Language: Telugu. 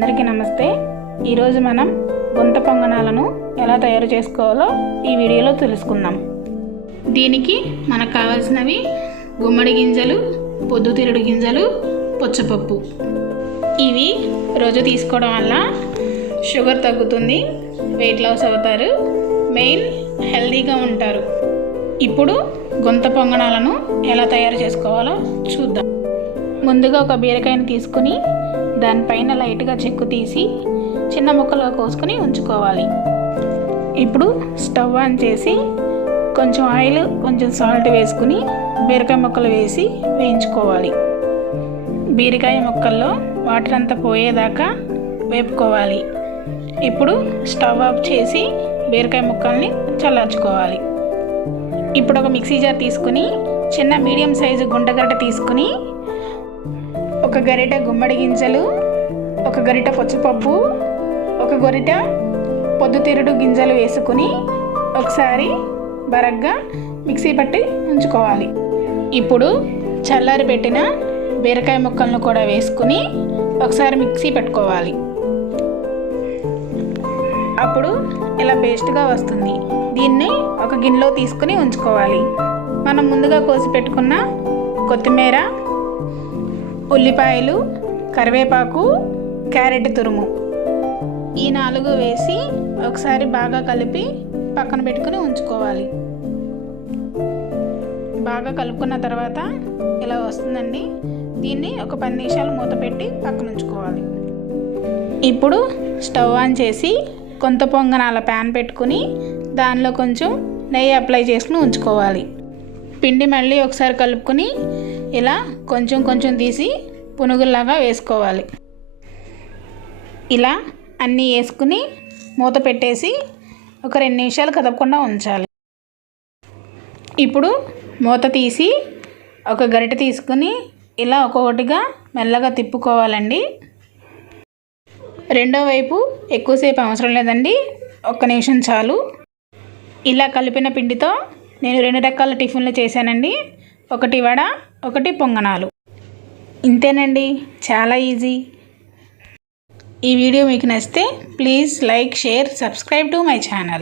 అందరికీ నమస్తే. ఈరోజు మనం గుంత పొంగనాలను ఎలా తయారు చేసుకోవాలో ఈ వీడియోలో తెలుసుకుందాం. దీనికి మనకు కావాల్సినవి గుమ్మడి గింజలు, పొద్దుతిరుగుడు గింజలు, పుచ్చపప్పు. ఇవి రోజు తీసుకోవడం వల్ల షుగర్ తగ్గుతుంది, వెయిట్ లాస్ అవుతారు, మెయిన్ హెల్తీగా ఉంటారు. ఇప్పుడు గుంత పొంగనాలను ఎలా తయారు చేసుకోవాలో చూద్దాం. ముందుగా ఒక బీరకాయని తీసుకుని దానిపైన లైట్గా చెక్కు తీసి చిన్న ముక్కలుగా కోసుకొని ఉంచుకోవాలి. ఇప్పుడు స్టవ్ ఆన్ చేసి కొంచెం ఆయిల్, కొంచెం సాల్ట్ వేసుకుని బీరకాయ ముక్కలు వేసి వేయించుకోవాలి. బీరకాయ ముక్కల్లో వాటర్ అంతా పోయేదాకా వేపుకోవాలి. ఇప్పుడు స్టవ్ ఆఫ్ చేసి బీరకాయ ముక్కల్ని చల్లార్చుకోవాలి. ఇప్పుడు ఒక మిక్సీ జార్ తీసుకుని చిన్న మీడియం సైజు గుంటగరిటె తీసుకుని ఒక గరిటె గుమ్మడి గింజలు, ఒక గరిటె పుచ్చపప్పు, ఒక గరిటె పొద్దుతిరుగుడు గింజలు వేసుకుని ఒకసారి బరగ్గా మిక్సీ పట్టి ఉంచుకోవాలి. ఇప్పుడు చల్లారి పెట్టిన బీరకాయ ముక్కలను కూడా వేసుకుని ఒకసారి మిక్సీ పెట్టుకోవాలి. అప్పుడు ఇలా పేస్ట్గా వస్తుంది. దీన్ని ఒక గిన్నెలో తీసుకుని ఉంచుకోవాలి. మనం ముందుగా కోసి పెట్టుకున్న కొత్తిమీర, ఉల్లిపాయలు, కరివేపాకు, క్యారెట్ తురుము ఈ 4 వేసి ఒకసారి బాగా కలిపి పక్కన పెట్టుకుని ఉంచుకోవాలి. బాగా కలుపుకున్న తర్వాత ఇలా వస్తుందండి. దీన్ని ఒక 10 నిమిషాలు మూత పెట్టి పక్కన ఉంచుకోవాలి. ఇప్పుడు స్టవ్ ఆన్ చేసి గుంత పొంగనాల ప్యాన్ పెట్టుకుని దానిలో కొంచెం నెయ్యి అప్లై చేసుకుని ఉంచుకోవాలి. పిండి మళ్ళీ ఒకసారి కలుపుకొని ఇలా కొంచెం కొంచెం తీసి పునుగుల్లాగా వేసుకోవాలి. ఇలా అన్నీ వేసుకుని మూత పెట్టేసి ఒక 2 నిమిషాలు కదపకుండా ఉంచాలి. ఇప్పుడు మూత తీసి ఒక గరిటె తీసుకుని ఇలా ఒక్కొక్కటిగా మెల్లగా తిప్పుకోవాలండి. రెండో వైపు ఎక్కువసేపు అవసరం లేదండి, 1 నిమిషం చాలు. ఇలా కలిపిన పిండితో నేను 2 రకాల టిఫిన్లు చేశానండి. ఒకటి వడ, ఒకటి పొంగనాలు. ఇంతేనండి, చాలా ఈజీ. ఈ వీడియో మీకు నచ్చితే please like, share, subscribe to my channel.